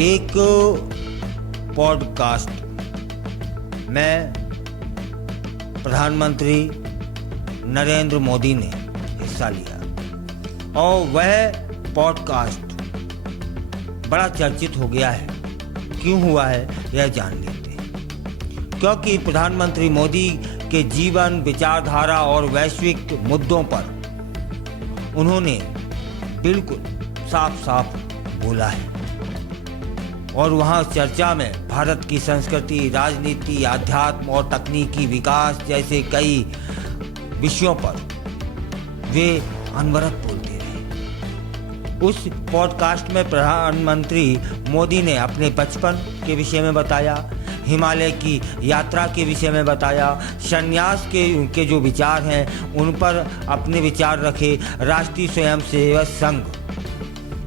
एक पॉडकास्ट में प्रधानमंत्री नरेंद्र मोदी ने हिस्सा लिया और वह पॉडकास्ट बड़ा चर्चित हो गया है। क्यों हुआ है यह जान लेते हैं। क्योंकि प्रधानमंत्री मोदी के जीवन, विचारधारा और वैश्विक मुद्दों पर उन्होंने बिल्कुल साफ साफ बोला है और वहाँ चर्चा में भारत की संस्कृति, राजनीति, अध्यात्म और तकनीकी विकास जैसे कई विषयों पर वे अनवरत बोलते रहे। उस पॉडकास्ट में प्रधानमंत्री मोदी ने अपने बचपन के विषय में बताया, हिमालय की यात्रा के विषय में बताया, संन्यास के जो विचार हैं उन पर अपने विचार रखे, राष्ट्रीय स्वयंसेवक संघ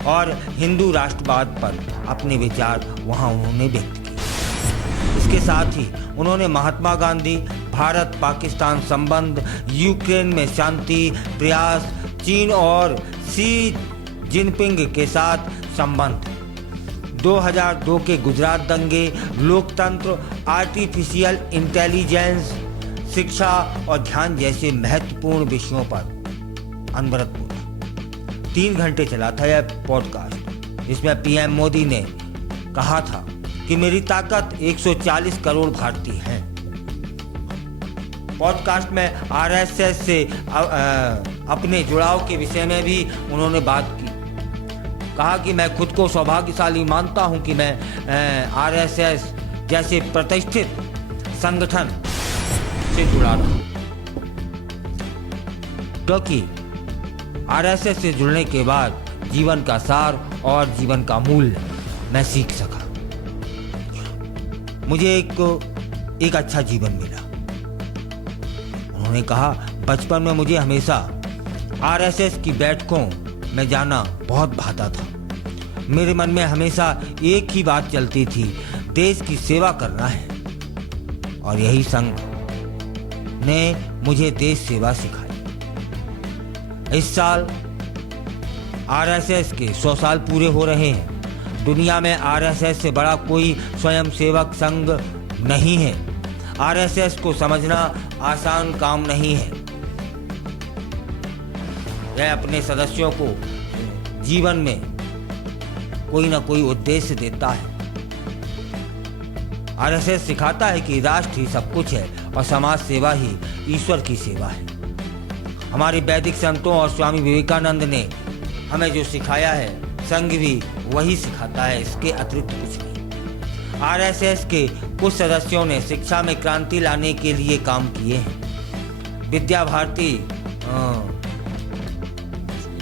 और हिंदू राष्ट्रवाद पर अपने विचार वहां उन्होंने व्यक्त किए। इसके साथ ही उन्होंने महात्मा गांधी, भारत पाकिस्तान संबंध, यूक्रेन में शांति प्रयास, चीन और शी जिनपिंग के साथ संबंध, 2002 के गुजरात दंगे, लोकतंत्र, आर्टिफिशियल इंटेलिजेंस, शिक्षा और ध्यान जैसे महत्वपूर्ण विषयों पर अनवरत बोला। 3 घंटे चला था यह पॉडकास्ट। इसमें पीएम मोदी ने कहा था कि मेरी ताकत 140 करोड़ भारतीय हैं। पॉडकास्ट में आरएसएस से अपने जुड़ाव के विषय में भी उन्होंने बात की। कहा कि मैं खुद को सौभाग्यशाली मानता हूं कि मैं आरएसएस जैसे प्रतिष्ठित संगठन से जुड़ा रहा, क्योंकि आरएसएस से जुड़ने के बाद जीवन का सार और जीवन का मूल्य मैं सीख सका। मुझे एक अच्छा जीवन मिला। उन्होंने कहा, बचपन में मुझे हमेशा आरएसएस की बैठकों में जाना बहुत भाता था। मेरे मन में हमेशा एक ही बात चलती थी, देश की सेवा करना है, और यही संघ ने मुझे देश सेवा सिखाई। इस साल आरएसएस के 100 साल पूरे हो रहे हैं। दुनिया में आरएसएस से बड़ा कोई स्वयंसेवक संघ नहीं है। आरएसएस को समझना आसान काम नहीं है। यह अपने सदस्यों को जीवन में कोई ना कोई उद्देश्य देता है। आरएसएस सिखाता है कि राष्ट्र ही सब कुछ है और समाज सेवा ही ईश्वर की सेवा है। हमारे वैदिक संतों और स्वामी विवेकानंद ने हमें जो सिखाया है, संघ भी वही सिखाता है, इसके अतिरिक्त कुछ नहीं। आरएसएस के कुछ सदस्यों ने शिक्षा में क्रांति लाने के लिए काम किए हैं। विद्या भारती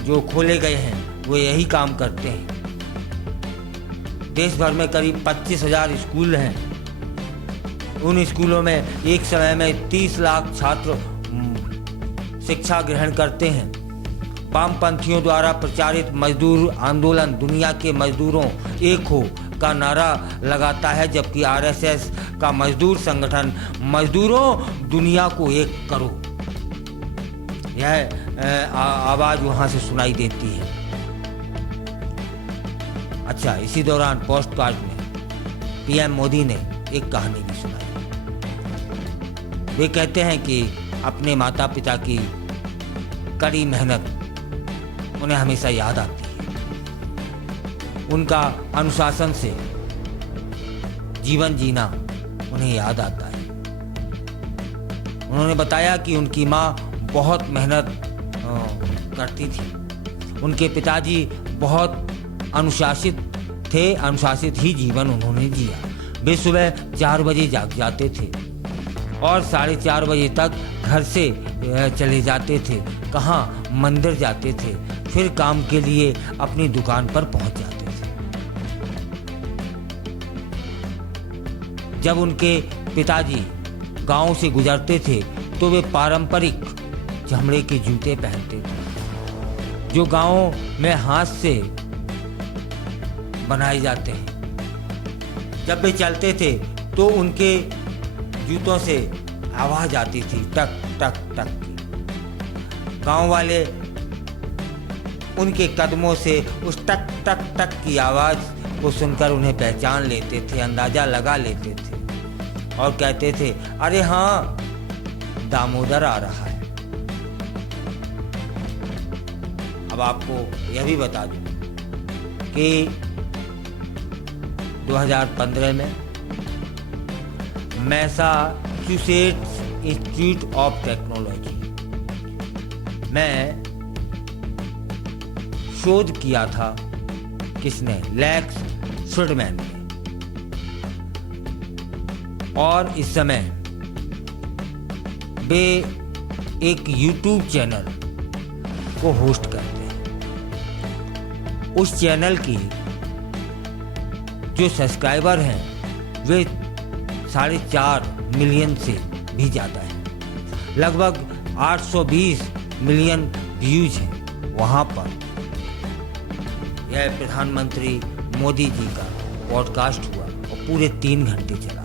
जो खोले गए हैं वो यही काम करते हैं। देश भर में करीब 25,000 स्कूल हैं। उन स्कूलों में एक समय में 30 लाख छात्र शिक्षा ग्रहण करते हैं। वामपंथियों द्वारा प्रचारित मजदूर आंदोलन दुनिया के मजदूरों एक हो का नारा लगाता है, जबकि आरएसएस का मजदूर संगठन मजदूरों दुनिया को एक करो, यह आवाज वहां से सुनाई देती है। अच्छा, इसी दौरान पोस्टकार्ड में पीएम मोदी ने एक कहानी भी सुनाई। वे कहते हैं कि अपने माता पिता की कड़ी मेहनत उन्हें हमेशा याद आती है। उनका अनुशासन से जीवन जीना उन्हें याद आता है। उन्होंने बताया कि उनकी माँ बहुत मेहनत करती थी। उनके पिताजी बहुत अनुशासित थे, अनुशासित ही जीवन उन्होंने जिया। वे सुबह 4 बजे जाग जाते थे और 4:30 बजे तक घर से चले जाते थे। कहाँ? मंदिर जाते थे, फिर काम के लिए अपनी दुकान पर पहुंच जाते थे। जब उनके पिताजी गांव से गुजरते थे तो वे पारंपरिक चमड़े के जूते पहनते थे, जो गांवों में हाथ से बनाए जाते हैं। जब वे चलते थे तो उनके जूतों से आवाज आती थी, टक टक टक की। गांव वाले उनके कदमों से उस टक टक टक की आवाज को सुनकर उन्हें पहचान लेते थे, अंदाजा लगा लेते थे और कहते थे, अरे हाँ, दामोदर आ रहा है। अब आपको यह भी बता दूं कि 2015 में मैसाचुसेट्स इंस्टीट्यूट ऑफ टेक्नोलॉजी में शोध किया था, किसने? लेक्स फ्रिडमैन ने। और इस समय वे एक YouTube चैनल को होस्ट करते हैं। उस चैनल की जो सब्सक्राइबर हैं वे 4.5 मिलियन से भी ज़्यादा हैं। लगभग 820 मिलियन व्यूज हैं वहाँ पर। यह प्रधानमंत्री मोदी जी का पॉडकास्ट हुआ और पूरे 3 घंटे चला।